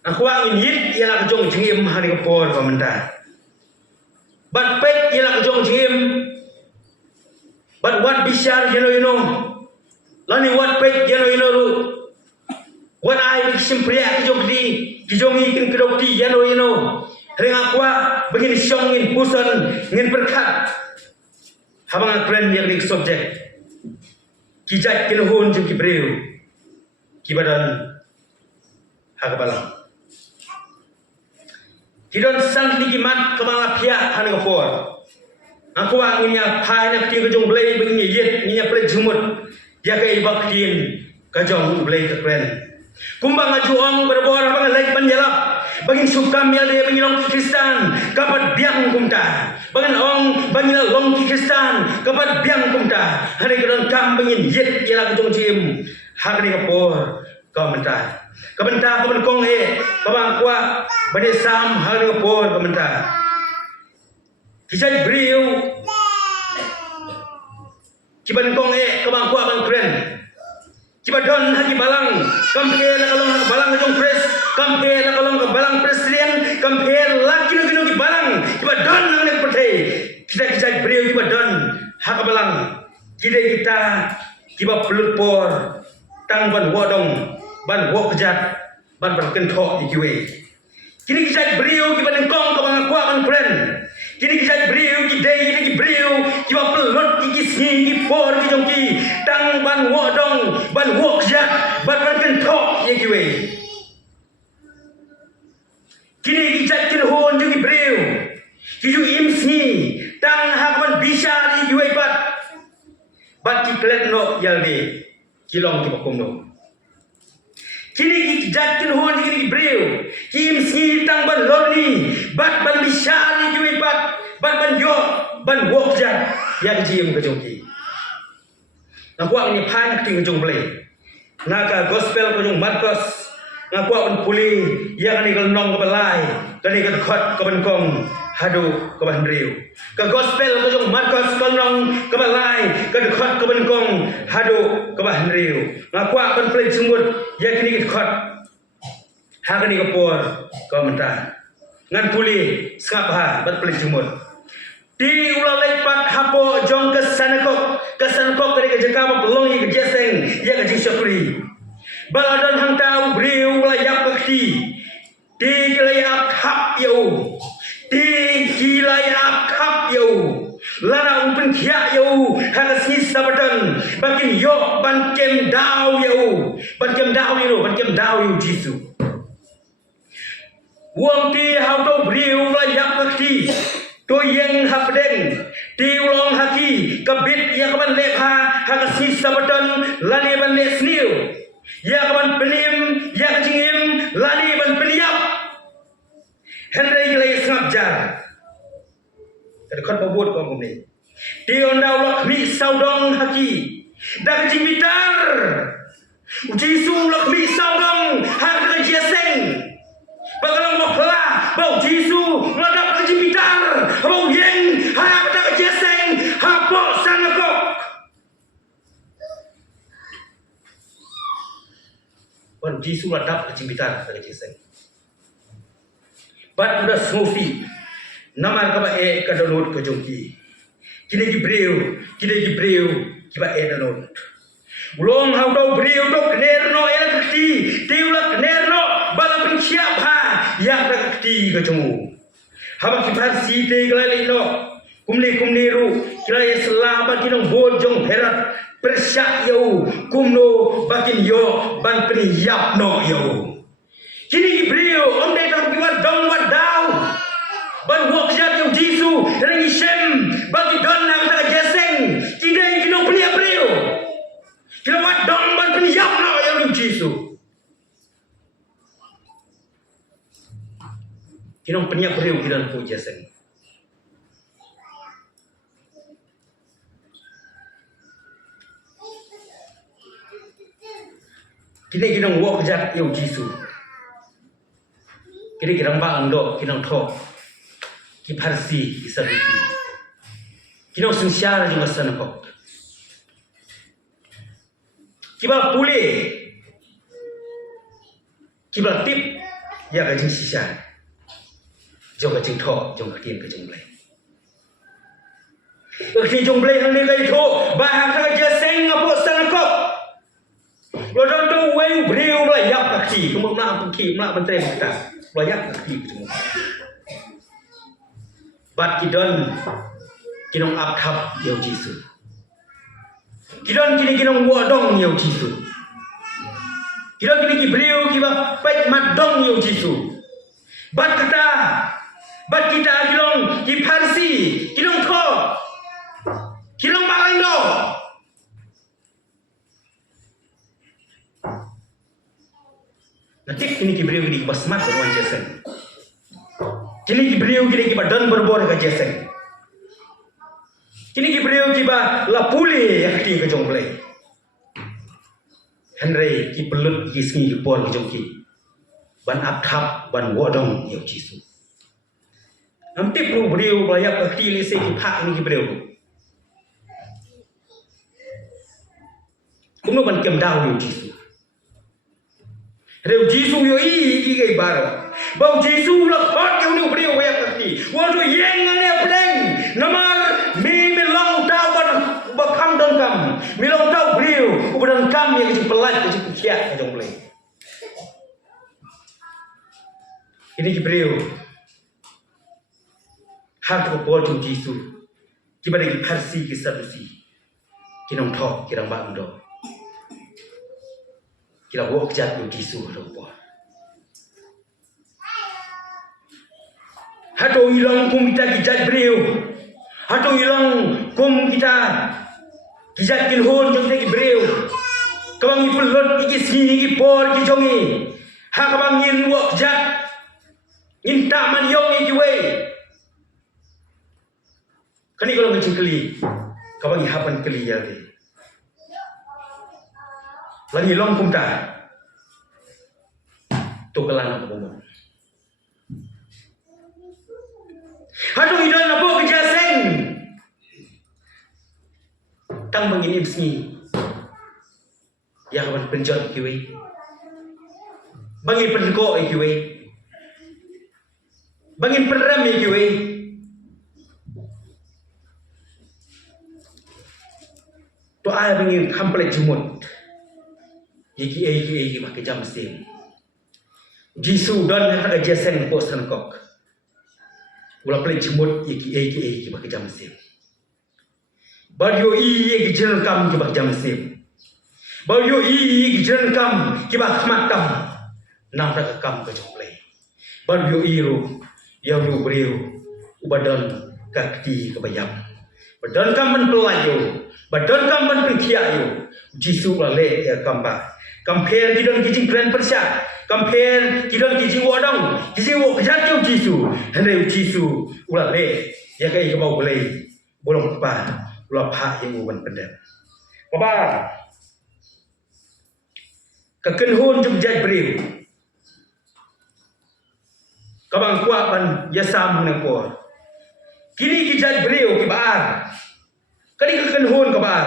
Aku angin yit ialah kejong jim hari kepor pemerintah. But pek ialah kejong jim. But what bishar you know. Lani what pek you know ru. What I biksim priya kejong di kejong ikin kedokti you know. Ring aqua begini syongin pusan ngin berkat. Habang keren yang nik subjek. Kijak kinuhun jum kibreu. Kibadan hakabalang. Kidon sang ligi mat kemala pihak hani kopor. Aku anginya pai nak ti kejong blai begini yet ninya pre jumut. Ya ke ibak tin kejong blai ke kren. Kumbang ajuang berbor abang lek panjalap. Bagin sukam ya dia bangin Kristen kapat biang kumta. Bagin ong bangin long Kristen kapat biang kumta. Hari kedon kam bangin yet ialah kejong jim. Hari kopor kau mentah. Kebentar kebenkong kebang kuat bani sam hari kopor kebentar. Kijai beriu kibenkong kebang kuat bang keren. Kibadon haki balang kampe la kalong balang jong pres kampe la kalong balang presiden kampe laki no ki balang kibadon nang nek pertai kijai beriu kibadon hak balang kita kiba pelut por tang ban wodong ban wok jat ban berkentok di kiwe. Kini kita beriu ki banengkong ke bang kuat ban keren. Kini kita beriu ki dei ki beriu ki ba pelot ki sngi ki por ki jongki tang ban wodong ban wok jat ban berkentok di kiwe. Kini kita kirhon ki beriu ki ju im sngi tang hak ban bisa di kiwe bat ki klet no yalde kilong ki bakom no. Kini jatin hon kini beriu kim sngi tang ban lorni bat ban bisari kiwe bat ban yo ban wok jat yang jim ke jongki. Ngakwa ni pan ting jong blai. Naka gospel ko jong Marcos ngakwa ban puli yang ni kelnong ke balai kani ke khot ke ban kong hadu ke ban beriu. Ke gospel ko jong Marcos kelnong ke balai ke khot ke ban kong hadu ke ban beriu. Ngakwa ban puli semut yang kini ke khot hakani ke por ke mentah. Ngan puli skap ha bat puli semut. Di ulalai pat hapo jong ke sanakok kani ke jeka belong ye ke jeseng ye ke jisyakuri. Baladon hang tau beriu layak bakti. Di layak hap yau. Di layak hap yau. Lara umpen kia yau. Hakasni sabadan. Bakin yo ban kem dau yau. Ban kem dau yau Jisu. Wong ti hau tau beriu layak bakti. To yang hapden di ulong haki kabit ya kaban lepha hakasni sabadan lani ban lesniu. Ya kaban penim, ya kecingim, lani ban peniap. Henry lagi sengap jar. Jadi kau pabut kau ni. Di ondau lak mi saudong haki. Dah kecing bitar. Jisu lak mi saudong hak dengan jeseng. Bagalang bakla, bau Jisu ngadap kecing bitar. Bau yeng hak dengan jeseng. Hapo sanakok. Wan Jisu ladap kecing bitar pada jeseng. Bat udah smofi. Namar kaba ke download ke jongki. Kini ki breu kiba download. Ulong hau tau breu dok nerno kekti. Tiulak nerno bala siap ha yak kekti ke jemu. Habak ki farsi te galai no. Kumni ru kira selamat kinong bojong herat persyak yau kumno bakin yo ban peniyap no yau. Kini ki breu onde tak kiwat dong wat dau. Ban wok jat yung Jisu rengi shem bagi don nang tak jeseng kidai kinong peniyap breu. Kina wat dong ban peniyap no yung Jisu. Kinong peniyap breu kinan po jeseng. Kini kinong wok jat yung Jisu. Kini kirang ba ando kinong thok ki farsi ki saruti. Kinong sungsyara juga sanakok. Kiba pule kiba tip ya ka jing sisa jong ka jing tho jong ka tin ka jong blai khi jong blai hang ni kai tho ba hang ka je seng ngapo sang kok lo don tu wei breu la yak ka khi ko ma pun khi ma ban trem ta lo yak ka khi jong bat kidon kinong ap thap yau jisu kidon kinong wo dong yau jisu kidon ki breu ki ba pet mat dong yau jisu bat kata bat kita kilong ki Parsi kilong tho kilong balai no nanti kini ki breu ki bas mat wan jesen kini ki breu ki ba dan berbor ka jesen kini ki breu ki ba la puli ya ki ka jong blai Henry ki pelut ki sni ki por ki jong ki ban ap thap ban wo dong yau jisu nanti pro breu ba ya ka ki le se ki pha ni ki breu cũng nó ban kem dao yau jisu reu jisu yo i gai baro bau jisu la hot yau ni breu ba ya ka ki wo jo yeng ne pleng namar mi long tao ba kham dong kam mi long tao breu u dong kam ye ki pelat ki kia ka jong blai ini ki breu hat ko por jong jisu ki ba ki Parsi ki Sadusi ki nong tho ki rang ba ndo kita wok jat yu jisu rupa hato ilang kum kita kijat breu hato ilang kum kita kijat kilhon jom te ki breu kabang ipulot iki sini ki por ki jongi ha kabang ngin wok jat ngin ta man yong iki we kani kalau ngin keli kabang hapan keli ya ke lagi long kum ta tu kelan apa ngomong hadu idon apa kerja seng tang mengin sni ya kawan penjot kiwe bangin penko kiwe bangin penram kiwe tu ai bangin komplek jumut iki makai jam mesin jisu dan hak jesen posan kok ula play jumut iki makai jam mesin bario iki jeren kam ki makai jam mesin bario iki jeren kam ki makai makam nam ra kam ka jong play bario iro yang yu breu ubadan kakti ka bayam badan kam men pelayo badan kam men pengkiayo jisu la le ya kamba compare kidon kijing plan persya compare kidon kijing wadong kijing wo kejat yu jisu henry jisu ula le ya kai ka bau boleh bolong pa ula pha yang ban pendam ba ka ken hon jum jai breu kabang kwa ban yasam ne ko kini kijat breu ki bar kali ka ken hon ka bar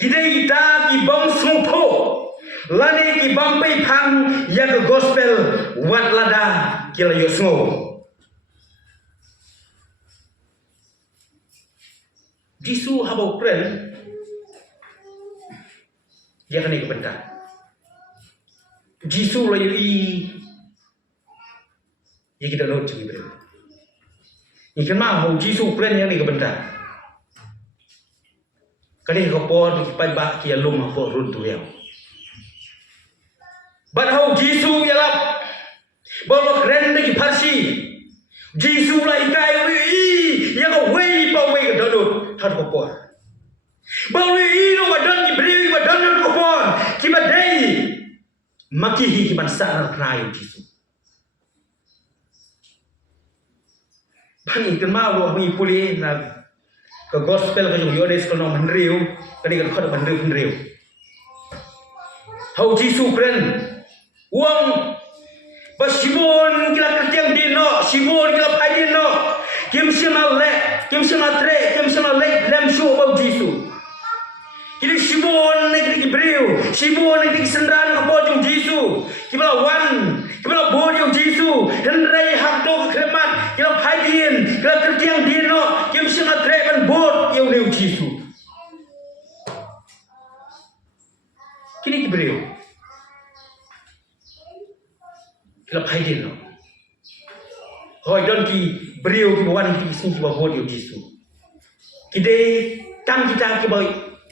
kidai kita ki bang sungtho lani ki bampai phang ya ke gospel wat lada kila yosngo jisu habau kren ya kani ke benda jisu la yi ya kita lo cumi bre ikan ma hau jisu kren ya ni ke benda kani ko por ki pai ba ki alum ko run tu ya but how jisu yalap bolo kren ki Parsi jisu la ikai wi ya ko wei pa wei ka dodot hat ko por bolo i no badan ki bre ki badan ko por ki ba dei maki hi ki ban sa na krai jisu bang ikan ma lo mi puli na ke gospel ke jong yodes kono menriu kani kan khot menriu hau jisu kren uang basibon kila kertiang dino sibon kila pai dino kim sima tre kim sima le lem shu bau jisu kili sibon ne kili breu sibon ne kili sendran ko jong jisu kibla wan kibla bo jong Jisu hendrai hak do kremat kila phaidin kila kertiang dino kim singa treban bot eu neu Jisu kini kibreu kila phaidin no hoi don ki breu ki wan ki sing ki bot eu Jisu kide tang kita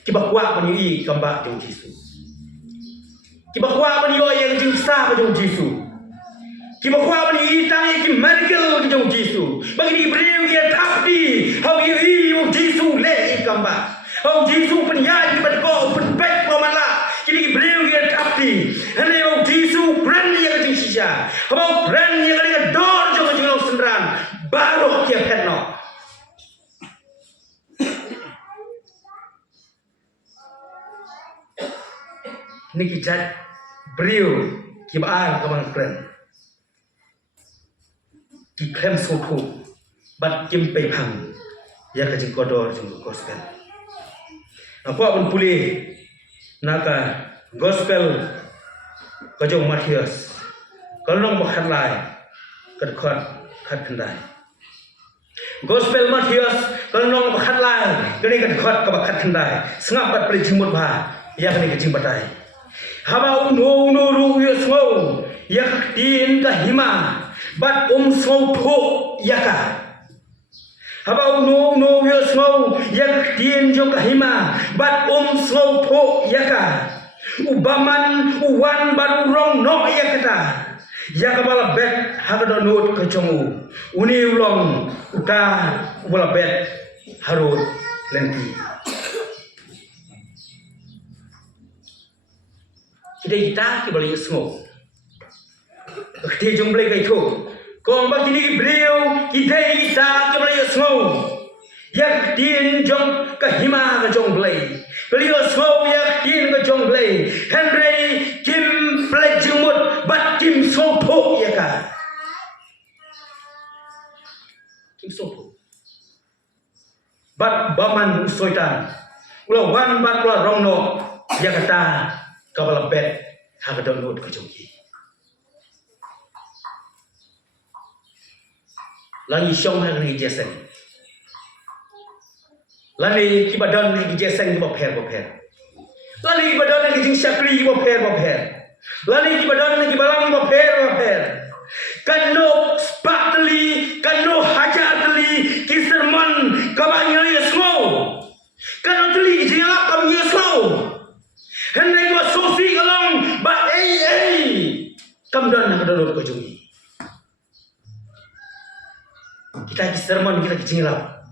ki ba kwa pan yi kamba eu Jisu ki ba kwa pan yo yang jing sa pa eu Jisu ki ba kwa pan yi tang ki medical ki eu Jisu bagi ni breu ki thapdi hau yi eu Jisu le kamba hau Jisu pan ya ki ba ko pan pek ko mala kini breu ki thapdi hane eu Jisu brand yang jing sisa hau brand yang ka dor jo jing lo sendran baru ki pet no ni ki chat breu ki ba an ka bang kren ki klem so thu bat kim pe phang ya ka jing kodor jing gospel apa pun pulih naka gospel ka jong Matius kalong ba khat lai kat khat khandai gospel Matius kalong ba khat lai kani kat khat ka ba khat khandai sngap bat pli jing mot ba ya kani ka jing batai habau no ru yo smo ya tin ka hima bat so pho ya ka habau no yo smo ya tin jong ka hima bat so pho ya ka ubaman uwan baru rong no ya kata ya ka bala bet hagado not ka chomu uni ulong uta bala bet harut lenti kita balik semua. Kita jumlah itu. Kau bagi ni beliau kita balik semua. Yak tin jong kahima ke jumlah. Beliau semua yak tin ke jumlah. Henry Kim plek jumut bat Kim sopo ya ka. Kim sopo. Bat baman soitan. Ulah wan bat ulah rongno ya kata. Kabala bet hagadon not ka jongki lani shong ha ni jesen lani kibadon ni jesen bo pher lani kibadon ni jing sakri bo pher lani kibadon ni kibalang bo pher kano spatli kano hajatli kiserman kabanya yesmo kano tli jilak kabanya yesmo hendak buat sofi kalong ba kamdan nak dulu kejungi kita sermon kita kecilap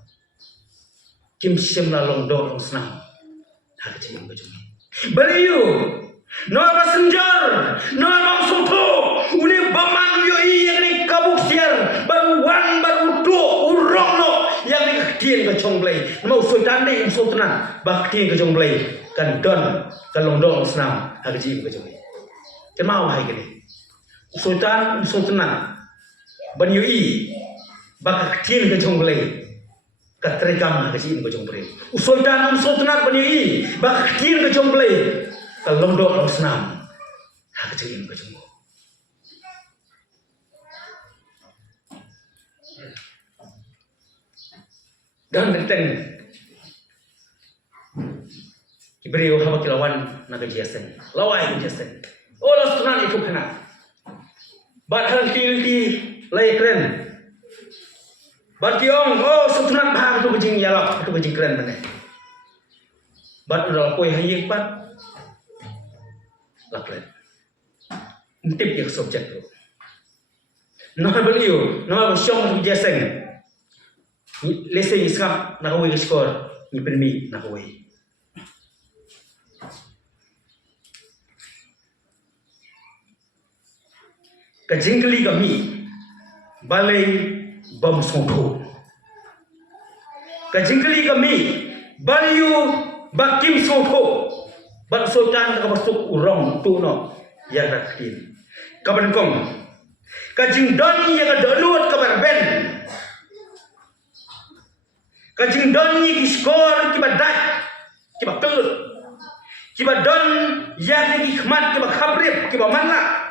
kim sim lalong dong senang hak kecil kejungi beliau no passenger no bang soto uni bamang yo yang ni kabuk siar baru wan baru do urong no yang ni kecil ke chongblay mau sultan ni sultan bak kecil ke chongblay kan don kalong dong senang hak kecil kejungi kemau hai kini sultan ban yui bak kecil ke chongblay katrekam hak kecil ke chongblay sultan ban yui bak kecil ke chongblay kalong dong senang hak kecil ke chongblay dan benteng Ibreu haba kilawan naga jesen lawai jesen olas tunan itu kena bat hal kilti lay keren bat kiong sutunan bang tu bejing yalap tu bejing keren mana bat udah koi hayik bat lakren tip yang subjek tu nama beliau nama bersyong tu jesen leseng iskap nak kawai skor ni penmi nak kawai kajingkeli kami balai bam songtho kajingkeli kami baliu bakim songtho ban sultan ka masuk urong tu no ya rakin kaban kong kajing don ya ka dolut kabar ben kajing don ni skor kibadat kibakelut kibadon ya ni hikmat kibahabrib kibamanla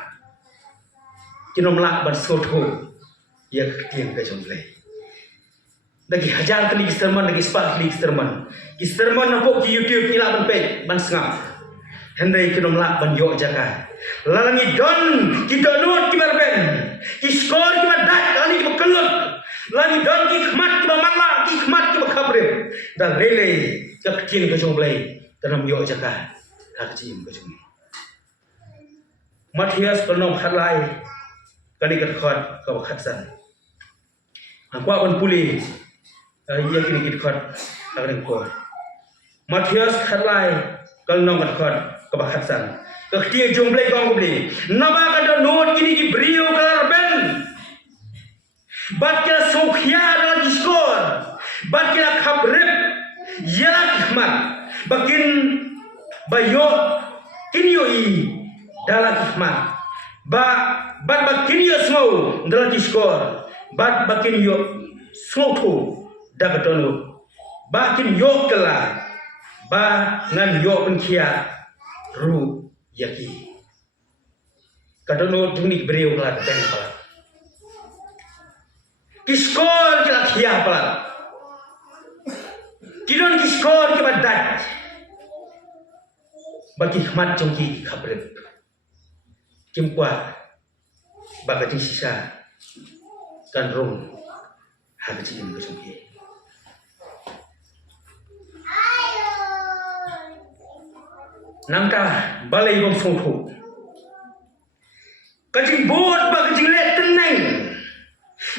kinom lak ban soto ya tiang ke jomblay lagi hajar kali sermon lagi spark kali sermon nampak di YouTube ni lah ban page ban sengap hendai kinom lak ban yo jaka lalangi don kita not kibar ben iskor kibar dak kali kibar kelut lalangi don ki khmat kibar matla ki khmat kibar khabre dan lele jak tiang ke jomblay dalam yo jaka hak jim ke jomblay Matias penom halai kali kerkhot kau khatsan aku akan pulih ia kini kerkhot akan kau Matias halai kalau nom kerkhot kau khatsan kekhtiar jomblay kau beli naba kada not kini di brio kalar ben bat kira sokhya lagi skor bat kira khabrep ya khmat bakin bayo kini yo i dalam khmat bat bakin yo smau dalam skor bat bakin yo soto dagatono bakin yo kala ba ngan yo penkia ru yaki kadono jungni beriu kala ten pala kiskor kala kia pala kidon kiskor ke badat bagi khmat jongki khabrep kimpwa bagati sisa kan rong hagaji im jongki namka balai bom soto kajing bot bagajing le teneng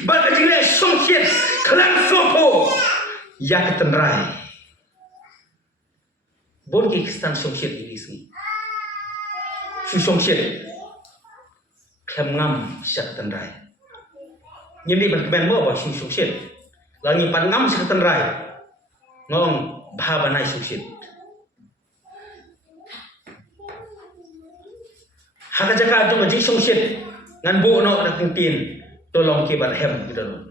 bagajing le songsiet klang soto ya ketenrai bon ki kistan songsiet ini sini su songsiet klam ngam syak ketenrai nyindi berkemen mo ba su songsiet langi pan ngam syak ketenrai ngong bahabanai songsiet haka jaka tu ngajik songsiet ngan bu no nak tin tolong ke ban hem gitu loh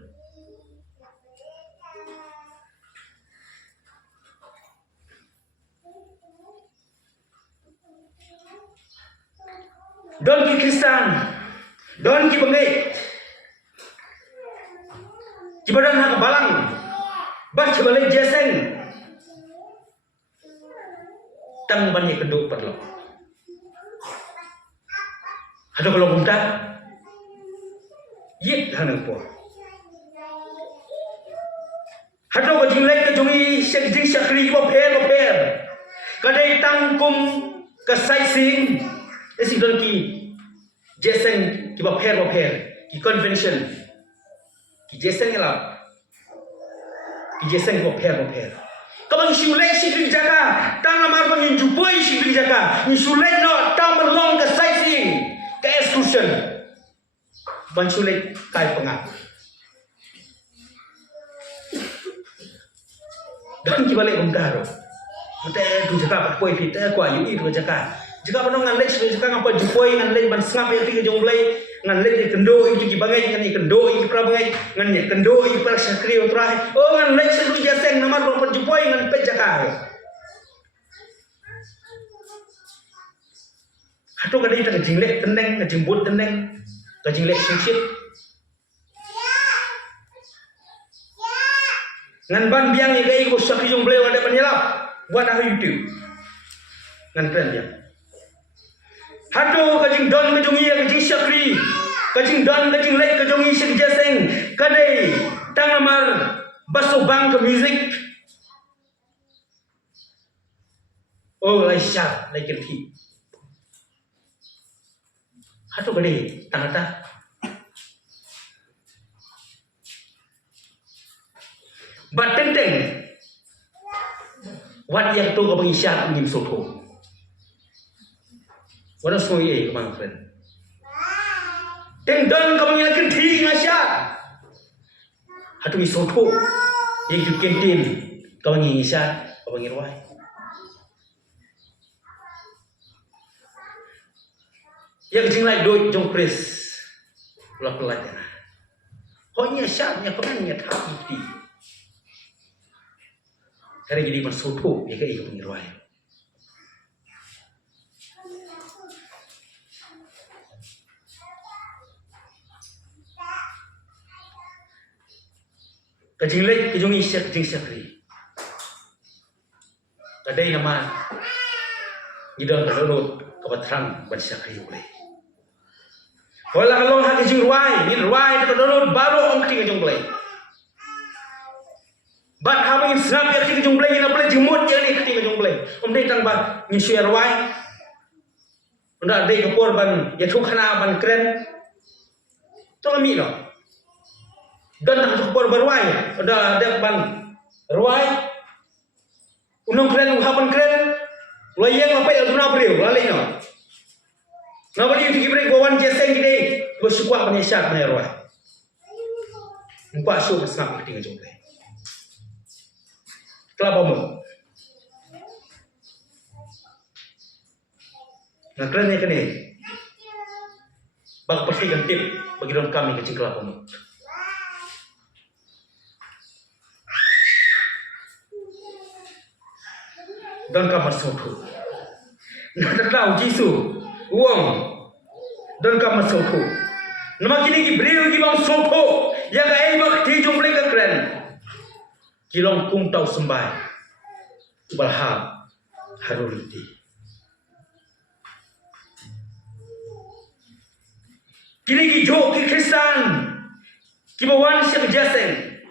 don ki Kristen don ki bengai ki badan hak balang bat ki balai jeseng tang banyak keduk perlu ada kalau bunda yit hanang po ada ko jinglek ke jungi sekjing syakri ko per kadai tangkum ke sightseeing esi don ki jeseng ki ba per ki convention ki jeseng la ki jeseng ko per kabang shulek shikri jaka tang amar bang jupoi shikri jaka ni shulek no tang belong ke sightseeing ke excursion ban shulek kai pengak dan ki balik bongkar mate tu jaka pat koi fit kwa yu itu jaka jika panong ngan lek jaka ngapa jupoi ngan lek ban sngap ya ti jonglei ngan lek kendo itu ki bangai ngan kendo iki pra bangai ngan kendo iki pra sakri pra oh ngan lek sedu jaseng namar ban jupoi ngan pe jaka hato kadai ta jinglek teneng ka jimbut teneng ka jinglek singsit ngan ban biang ye gai ko sakri jonglei wada penyelap buat ah YouTube ngan keren dia hato kajing don kajungi ya kajing syakri kajing don kajing lek kajungi syakri jaseng kadai tangamar baso bang ke music oh lai syak lai kelki hato kadai tangata batenteng wat yang tu ko bang isyak ngim soto wana soye ko bang friend teng don ko bang yakin thi ngasya hatu mi soto yang tu kentin ko bang isyak ko bang irwai yang jinglai doi jong pres la pelajana honya syaknya ko bang ya thati hari jadi bersoto ya kayak itu ngirwai kajing lek kajung isyak kajing syakri kadai nama ngidon kadorot kapatrang ban syakri ulai wala kalong hak kajing ruai ngin ruai kadorot baru ong kajing kajung ulai bat habang snap ya kajing ulai ngina ulai jimut ya ni kajing kajung ulai dei tang ba ngin share ruai unda dei kapor ban ya thuk khana ban kren to mi no dan nak kapor berwai ada ban ruai unong kren haban kren loyang apa ya tuna brio lalai no na bali ti kibre gowan jeseng gide go sukwa ban syak ban ruai umpa su snap kajing kajung ulai kelapa mo na kren ni kene bag pasti gantip bagi don kami kecil kelapa mo dan kamar soto na tahu jisu uang dan kamar soto nama kini ki brio ki bang soto ya ka ei bak ti jumble ka kren kilong kung tau sembai balha harulti kini ki jo ki Kristen ki bawan syek jaseng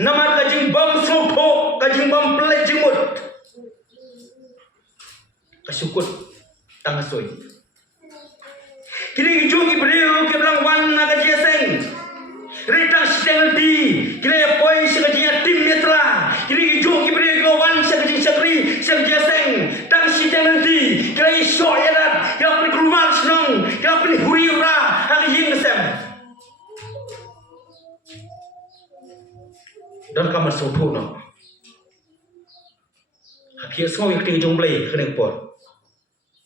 nama kajing bam soto kajing bam plej jemut kasukut tangasoi kini ki jo ki brio ki blang wan na kajeng Rita Stelti, kira poi sekerja tim netla, kira hijau kira kawan sekerja sekri, sekerja seng, tang si Stelti, kira iso yarat, kira pun keluar senang, kira pun huriura, hari yang kesem. Dan kamar soto no, hampir semua yang kita jumpai kena por,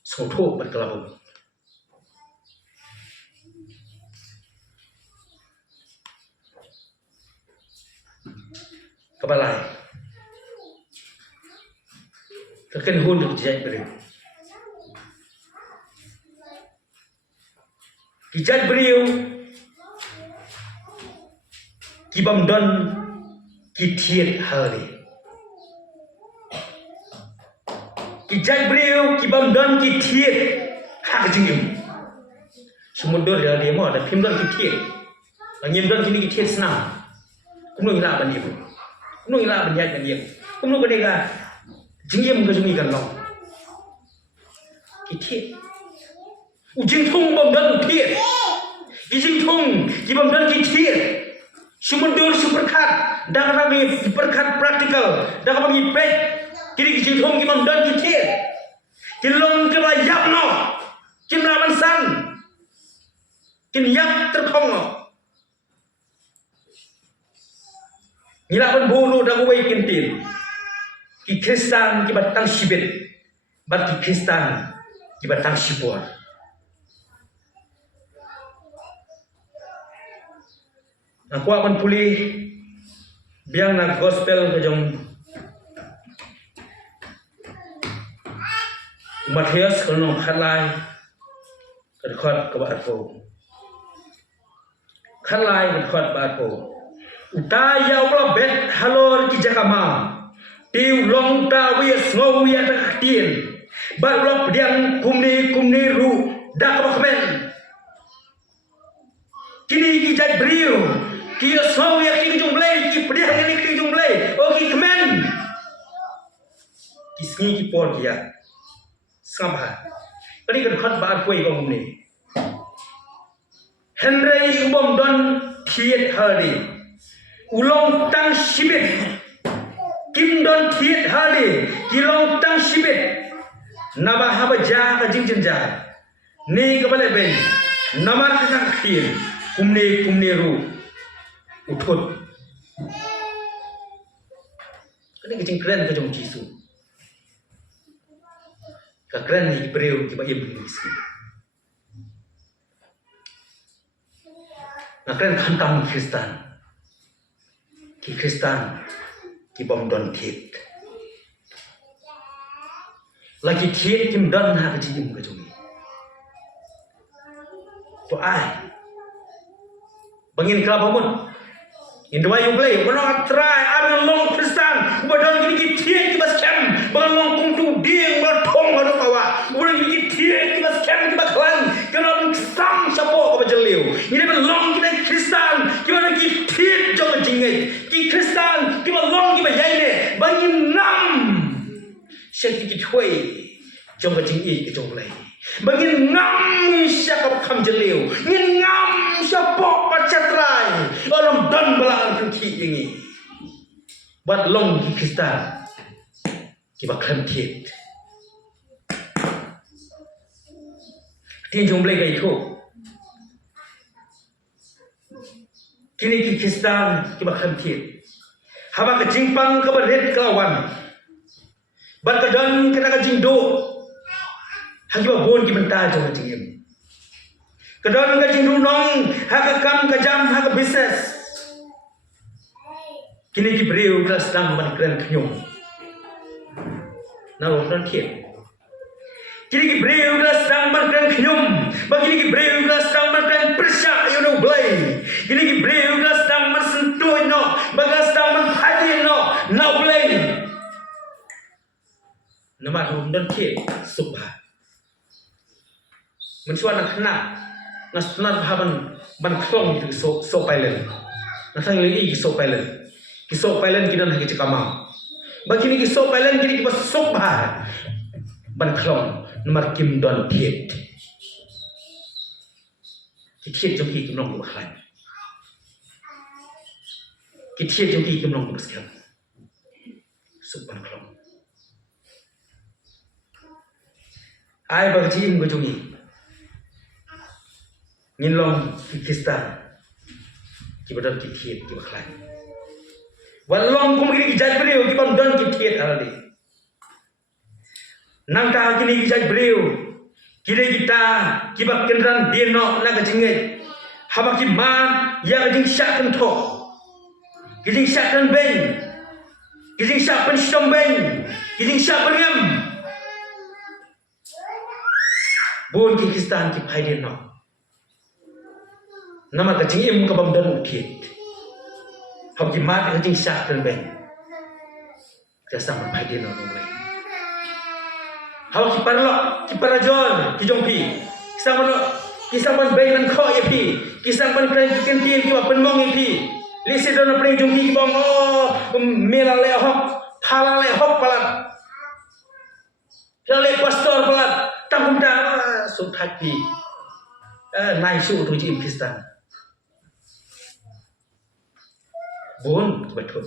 soto berkelabung. Kabalai terken hun được dạy beriu ki dạy beriu ki bam don ki thiet hari ki dạy beriu ki bam don ki thiet hak jingim sumundor ya dia mo ada phim don ki thiet ngim don kini ki thiet senang kumno ila ban ibu nung ila banyak kan dia kumno gede ga jingyam ga jungi kan long kiti ujing thong bom dan thiet ujing thong ki bom dan thiet sumundur superkat dak rami superkat praktikal dak bagi pek kiri ujing thong ki bom dan thiet kilong ke ba yap no kim la man san kim yap terkhong no Nila pun bulu dah buai kintin. Ki Kristen ki batang sibet, bat ki Kristen ki batang sibor. Aku akan pulih biang nak gospel kejong Matius kalau khalai kedkhot kebatpo. Khalai kedkhot batpo. Utaya ulah bet halor ki jakama tiu long ta wi sngo wi ta tien ba ulah pediang kumni ru dak bakmen kini ki jat brio ki sngo wi ki jumble ki pediang ni ki jumble o ki kmen ki sngi ki por kia samha tadi kan khat ba koi ko kumni Henry ubom don thiet hari ulong tang sibet kim don thiet hali kilong tang sibet naba haba ja ka jingjen ja ni ka bale ben nama ka sang khir kumne ru uthut kani ka jing kren ka jong jisu ka kren ni breu ki ba im ni ski na kren khantam Kristen ki Kristen ki bom don thiet lagi thiet kim don ha ka jim ka jong to ai bangin kra bamun Indo ayu play, bono try ada long Kristen, bodo gini tiang kita scam, bono long kungtu dia bono tong bono kawa, bodo gini tiang kita scam kita kelang, kalau sam siapa kau berjeliu, ini bono long kita Kristen, kita lagi tiang jauh jingit, kita Kristen, kita long kita jahit, bagi nam, syaitan kita hui, jauh jingit kita jauh lagi. Bagi ngam siapa kam jeliu, ngin ngam siapa pacatrai, orang dan belangan kaki ini. Buat long di Kristen, kita kantit. Tiang jumlah itu, kini di Kristen kita kantit. Haba kejimpang keberit kelawan, buat kedan kita kejingdo. Hagiba bon ki benta jong jingim. Kedon ka jing nong haka kam ka jam haka business. Kini ki breu ka stang ban kren knyum. Na lo non thiet. Kini ki breu ka stang ban kren knyum. Ba kini ki breu ka stang ban kren persya you know blay. Kini ki breu ka stang ban sentuh no, ba ka stang ban hadi no, now blay. Nama lo non thiet subha. Mencuat nak kena, nak haban ban klong itu so pailen, nak sang lagi so pailen, kisok pailen kita nak kita kamau, bagi ni kisok pailen kita kita sok bah, ban klong nomor kim don tiet, tiet jom kita nong berkhain, tiet jom kita nong bersekian, sok ban klong, ay bagi im gojungi. Ngin long Kristen kita dan kita berkelahi. Walau kau mungkin kijaj beliau kita dan kita aldi. Nang kau kini kijaj beliau kita kendaraan dia nak kejinget. Haba kiman ya kejing syak kentok, kejing syak kenbeng, kejing syak pensombeng, kejing syak pengem. Bon Kristen kita hai dia nak. Nama kecing im kabam dan ukit. Hab jimat kecing syak dan beng. Jasa berpai dia nak boleh. Hab kipar jon kijongpi. Kisang ban beng dan kau epi. Kisang ban kren juken tiel kiwa penmong epi. Lisi don pring jongpi kibong mela le hok, phala le hok palat. Phala pastor palat. Tampung dah subhati. Nai su tu jim Kristen. Bon betul.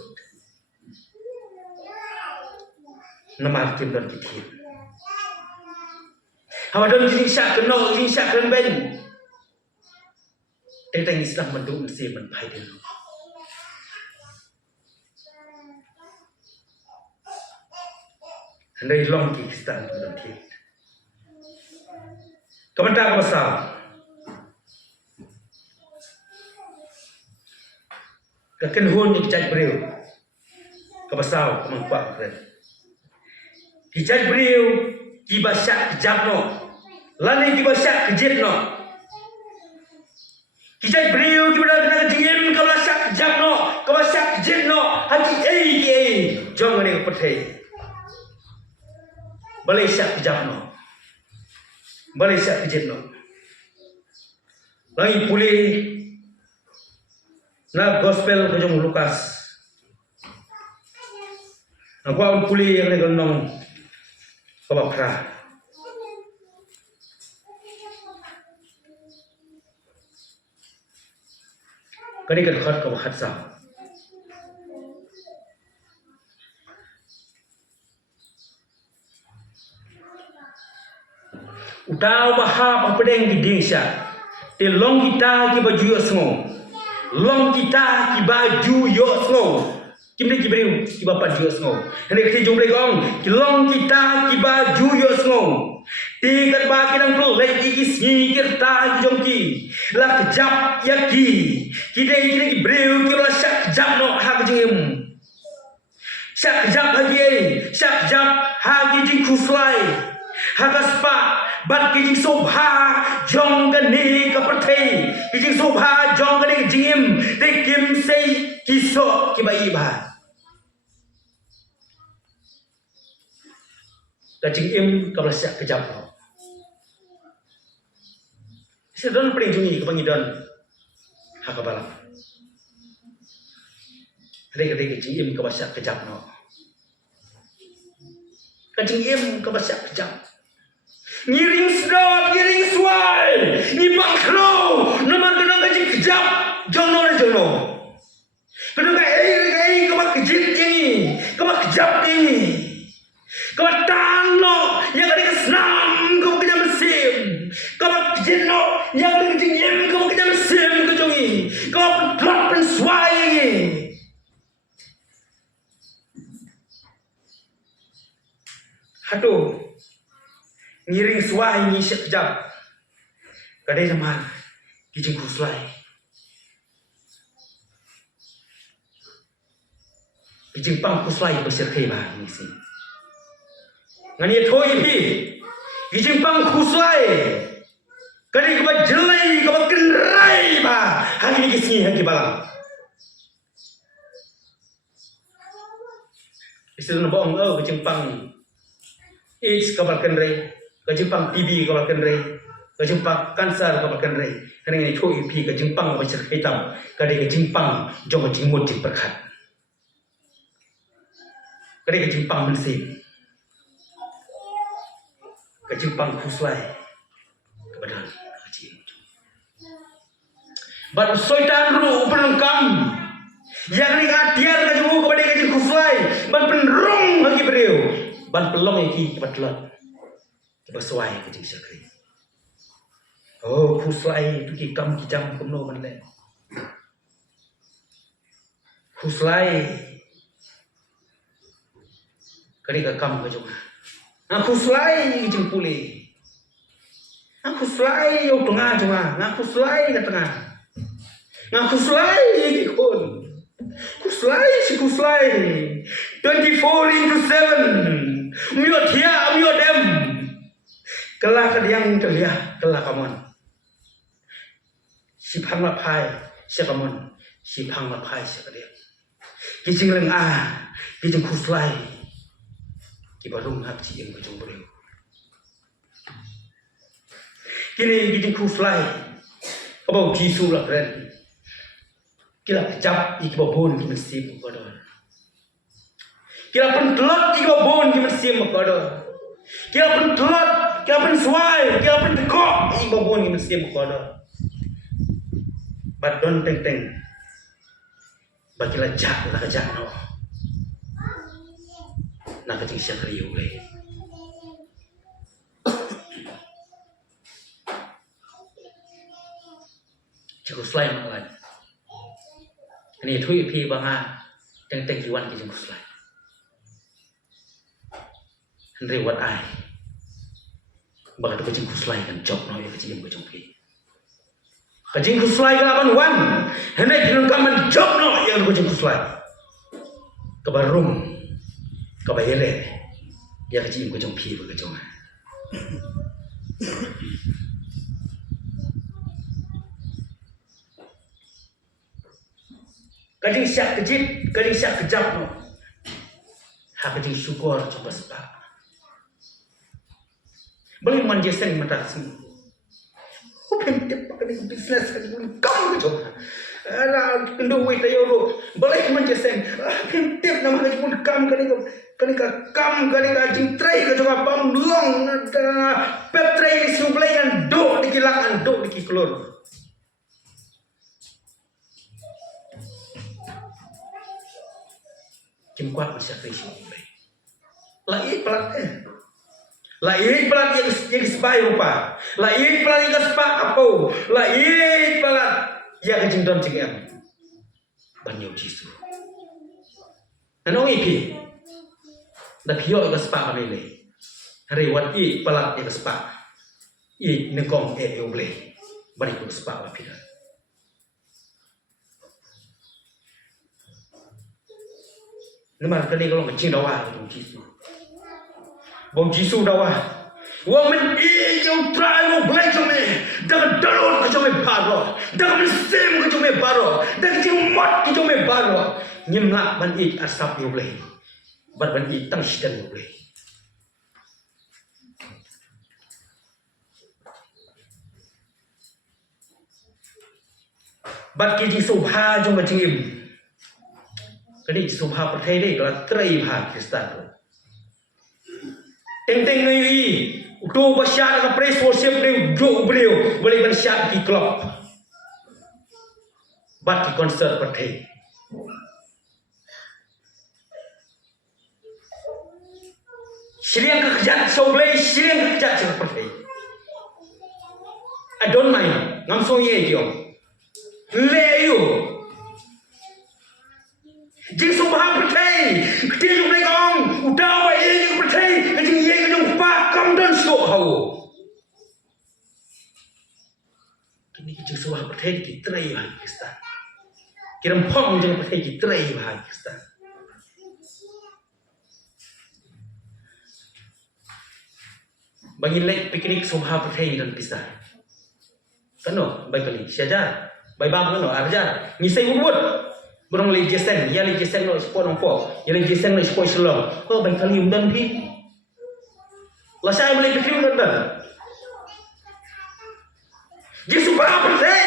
Nama tim dan kita. Hawa don jing syak kenal, jing syak ken ben. Tentang Islam mendung mesti menpai dulu. Hendak long Kristen dan kita. Kementar besar. Kekin hun dijaj beliau kebasau kemangkuat keren dijaj beliau kibasyak kejabno lani kibasyak kejitno dijaj beliau kibada kena kejim kebasyak kejabno kebasyak kejitno hati jong ni kepetai balai syak kejabno balai syak kejitno lagi pulih na gospel kejong Lukas. Aku akan pulih yang legal nong kabakra. Kani kan khat kabakhat sa. Utaw bahap pedeng di dingsa. Te long kita ki baju sengo. Long kita ki baju yo sengo. Kimri kibriu ki bapak jo sengo. Hendak kita jumpa gong. Ki long kita ki baju yo sengo. Tikat ba kidang pelai iki singkir ta jongki. La kejap yaki. Kidai kidai kibriu ki la syak kejap no ha kejim. Syak kejap hagi. Syak kejap hagi jing kuslai. Hagaspa bat kijing sobha jong gani kaperthei kijing sobha jong gani jingim te kim sei kiso kibai ba kajing im kablasya kejap no sedon pring jungi kepangidon hakabala kade kajing im kablasya kejap no kajing im kablasya kejap ngiring sedot, ngiring suai, ngibang kro, naman kadang kajing kejap, jono. Kadang kai kamak kejit ini, kamak kejap ini, kamak tano, yang kadang kesenam, kamak kejam mesim, kamak kejino, yang kadang kejing yem, kamak kejam mesim, kejongi, kamak kelap dan suai ini. Aduh. Ngiring suai ni sekejap. Kadai zaman kijing kuslai. Kijing pang kuslai berserkai bah ni si. Ngani thoi pi. Kijing pang kuslai. Kadai kebat jelai kebat kenrai bah. Hari ni kisni hari balang. Istilah bohong kijing pang AIDS kebat kenrai. Kejempang TB kabarkan rai, kejempang kanser kabarkan rai. Kerana ini thoi pi kejempang macam hitam, kadai kejempang jom macam motif berkat. Kadai kejempang mensim, kejempang kuslai kepada kecil. Baru soitan ru penengkam, yang ni katiar kejemu kepada kecil kuslai, ban penrong lagi beriu, ban pelong iki kebetulan. Bersuai kejing syakri. Oh, kuslai tu kikam kijam kumno manle. Kuslai kari kakam kejung. Kuslai kejing puli. Kuslai yo tengah cuma. Kuslai ke tengah. Kuslai kikun. Kuslai 24/7. Miot dia, miot dem. Kelah kediang terlihat kelah kaman. Si pang lapai si kaman, si pang lapai si kediang. Kijing leng kijing kuslai, kibarung hak si yang kejung beriu. Kini kijing kuslai, abang jisu lah keren. Kila kejap ikibabun kimesim mukador. Kila pentelot ikibabun kimesim mukador. Kila pentelot kaya pun suai, kaya pun tekok, ibu pun ini mesti mukodo. Badon teng, bagi lejak lah kejak no. Nak kecing syakri boleh. Cukup selain makan. Ini thui pi bangha, teng kiwan kecing kuslai. Henry what I. Baka tu kajing kuslai kan job no ya kajing kajong pi. Kajing kuslai kan 81. Hendak kinun kaman job no ya kajing kuslai. Kabarung kabayele ya kajing kajong pi ba kajong. Kajing syak kejit, kajing syak kejap no. Ha kajing syukur coba sebab. Boleh manjasen matasi. Pentep pakai bisnes kan kamu tu. Ala kendo wei tayo ro. Boleh manjasen. Pentep nama lagi pun kam kam jing tray ke juga pam long pep tray di sublai kan do dikilangan do dikiklor. Kim kuat masih krisih boleh. Lagi pelat Lain pelat yang sepai rupa. Lain pelat yang sepak apa? Lain pelat yang kejing don cingem. Banyak jisu. Nanong ipi. Dak yo yang sepak amile. Hari wat i pelat yang sepak. I nekong boleh. Bari ko sepak lapida. Nama kali kalau kecing dawa kejing jisu. Bom jisu dawa. Wong men yung try mo blay jome daga dalon ka jome baro daga men sem ka jome baro daga jing mat ka jome baro nyimla ban ik asap yo blay ban ik tang shidan yo blay bat ki jing subha jong ka jing im kani subha pathai dei ka trai bha kristan teng teng ngai yi tu basyar ka praise worship ni jo beliau boleh bersyar ki club bat ki concert pathai Siliang kerja so boleh siliang kerja cakap pathai I don't mind ngam so ye jo le yo jing so bah pathai kti jo boleh kong udah wa ye pathai jing ye jo pa kam dan so hau kini jing so bah pathai ki trai ba Kristan kiram phong jing pathai ki trai ba Kristan bagi lek piknik sobha pathai dan pisah kano bai kali syajar bai bam kano arja ni sai ubut burung le jesen ya le jesen no sport on po ya le jesen no sport selong ko bai kali undan phi la sai boleh piknik undan ji sobha pathai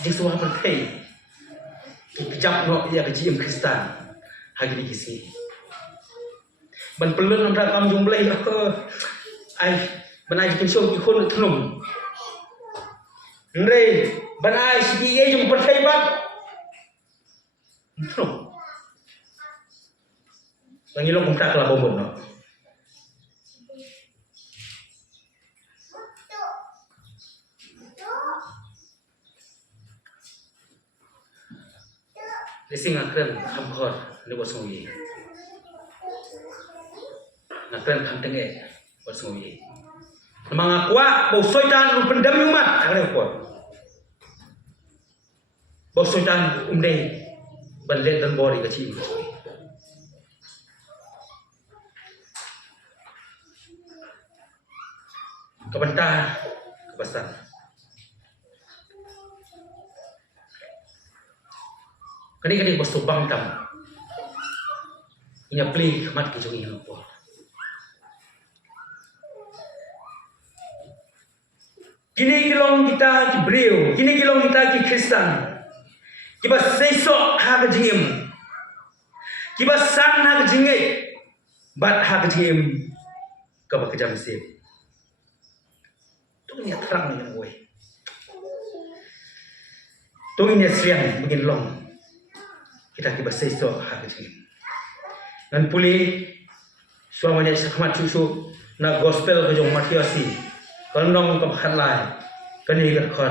ji sobha pathai kejap no ya kejim Kristan hari ni kisi ban pelun nam kam jumlai ai ban ai kin show ki khon thnum ndre ban ai si ye jum pathai bat thnum bangi lo kumta kala bobon no lesing akran kham khor ne bosong yi nakran kham tenge bosong yi mga kwa bo soitan pendam umat akran ko bo soitan umdei balet dan bori ka chim kabanta kabasan kani bos bang tam inya play mat ki jongi no kini kilong kita ki breu kini kilong kita ki Kristan kiba seiso ha ka jingim kiba san ha ka jingai bat ha ka jingim ka ba kejam sip tu ni terang ni oi tu ni siang begin long kita kiba seiso ha ka jingim dan puli suamanya sakmat susu na gospel ka jong matiasi kalau nong ke bahan lain, kini kerkon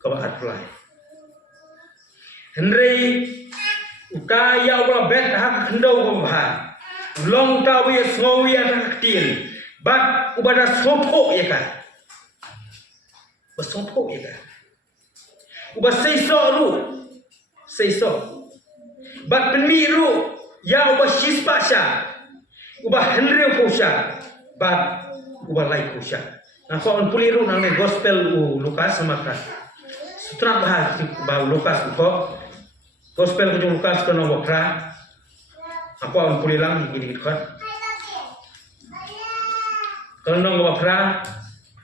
ke bahan lain. Henry utaya ulah bet hak hendau ke bahan, long tawi smawi hak tin, bat ubada sopo ya kan, bersopo ya kan, ubah seiso, bat pemiru ya ubah sispasya, ubah Henry kusya, bat ubah lai kusya. Nah, kalau puliru nang gospel Lukas sama kan. Setelah bahas bau Lukas ko gospel ko Lukas ko no bokra. Aku ang pulilang gini kan. Kalau nang bokra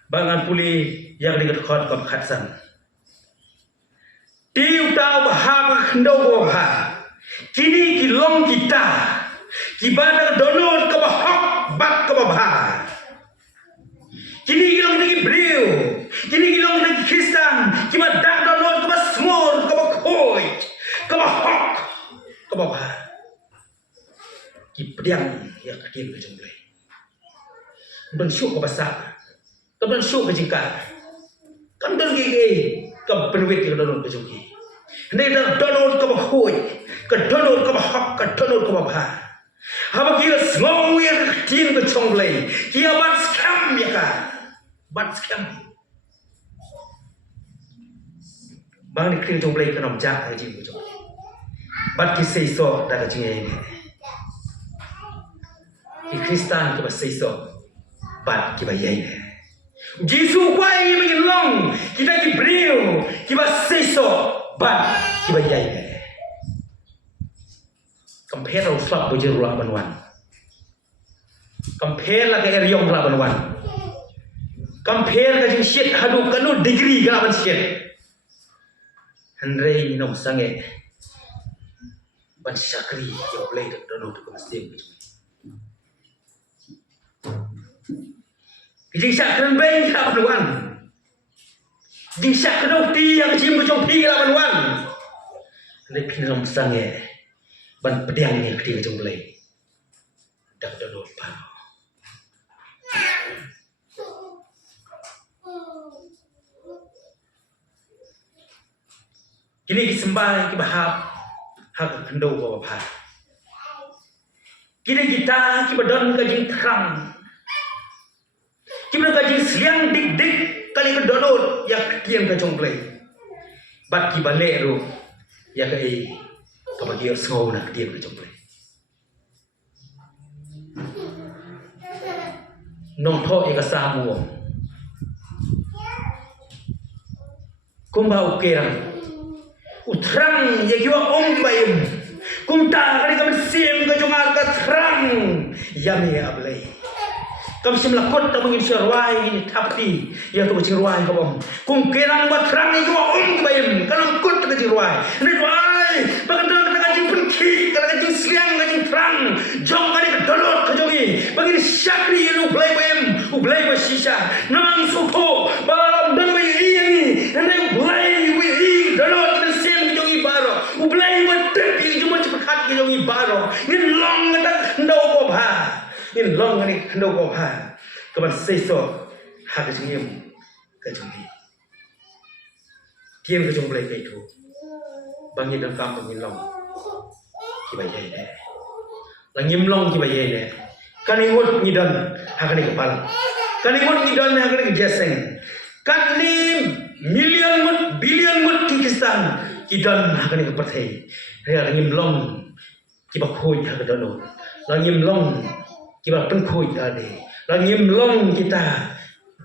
bangan puli yang digetkot ko khatsan. Tiu tau bahab ndo go ha. Kini kilong kita. Kibadar donor ke bahak bak ke bah. Kini kilong lagi breu, kini kilong lagi Kristan, kiba dak donor kiba smor, kiba koi, kiba hok, kiba bah, kipediang ya kadim kejumpai, bensyuk kiba sah, bensyuk kejingkat, kan bergigi, kiba penuit kiba donor kejumpai, ini dak donor kiba koi, ke donor kiba hok, ke donor kiba bah, apa kia semua yang kadim kejumpai, kia bat scam ya kan. Bat scam bang ni kiri jumlai kanom jak haji ko bat ki sei so da jing ye ki Kristan ki ba seiso bat ki ba yai Jisu quay mình long kita ki brio ki ba seiso bat ki ba yai compareเราflap bo jeru la banwan compare la ke eriong la banwan compare ka jing shit hadu kanu degree ka ban shit Henry nong sange ban syakri yo play dak dono tu masjid jing syakran ben ka banwan jing syakran ti yang jim bu jong pi la banwan Henry pin nong sange ban pedang ni keti jong play dak dono pa kini sembah ki bahap hak hendo ko pa kini kita ki badon ka jing terang kini ka jing siang dik dik kali ka donot yak kian ka jong play bat ki bale ro yak ai ka bagi so na kian ka jong play nong tho e ka sa mu kumba ukerang Utrang ya kiwa om bayum kumta kali kami sim ka jongar ka trang yami ablay kami sim lakot ta mangin sirwai ni tapti ya to sirwai ka bom kum kerang ba trang ya kiwa om bayum kanang kut ka sirwai ni wai bagandang ka jing punki ka jing sliang ka jing trang jong kali ka dolot ka jongi bagin syakri lu blay bayum u blay ba sisa namang suko balam dang bay ini nang blay wi dolot ublay wadah yang cuma cepat yang ibaro ngin long ngedak ndau ko ba ngin long ngani ndau ko ba kaman seiso ha ka jingim ka jingi tiem ka jong blay kai tu bangi dang kam ngin long ki ba yai ne la ngim long ki ba yai ne kan ingot ngidan ha ka ni kepala kan ingot ngidan ha ka ni geseng kan ni million mut billion mut Pakistan kidan hakani ke partai ria ngim long kiba khoi ha dono la ngim long kiba pen khoi ade la ngim long kita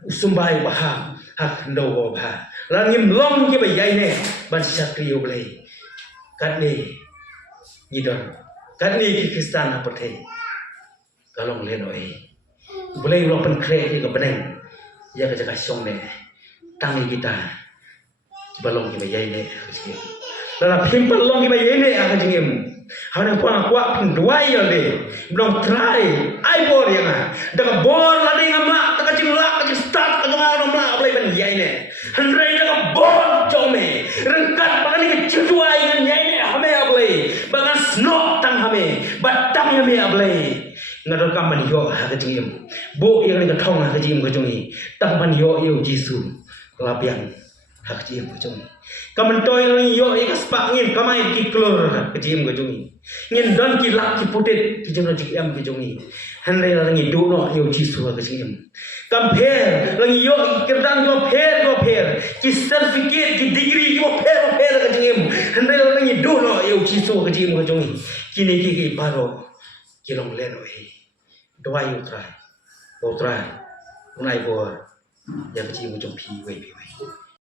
usumbai baha hak ndo go ba la ngim long kiba yai ne ban syakri oblai kat ni ngidon kat ni ki Kristan ha partai kalong le noi boleh lo pen kre ki ka beneng ya ka jaka song ne tangi kita balong ki bayai ne lala pimpel long ki bayai ne aka jingem hana kwa kwa pindwai yale blong try ai bor yana daga bor la ding amla taka jing la ka start ka ngano mla play ban yai ne handrai daga bor jome rengkat pakani ke chituai ngan yai ne hame ablay bangan snot tang hame batang hame ablay ngador kaman yo aka jingem bo yang ka thong aka jingem ka jongi tang ban yo Jisu lapian hak jiem ko jong kamen toy ni yo ik spak ngin kamai ki klor hak jiem ko jong ngin don ki lak ki putit ki jong ji am ko jong han le la ngi do no yo Jisu hak jiem compare la ngi yo kirdan yo pher ki certificate ki degree yo pher hak jiem han le la ngi do no yo Jisu hak jiem ko jong ki ne ki baro ki long le no he doa yo try unai bo ya jiem ko jong pi we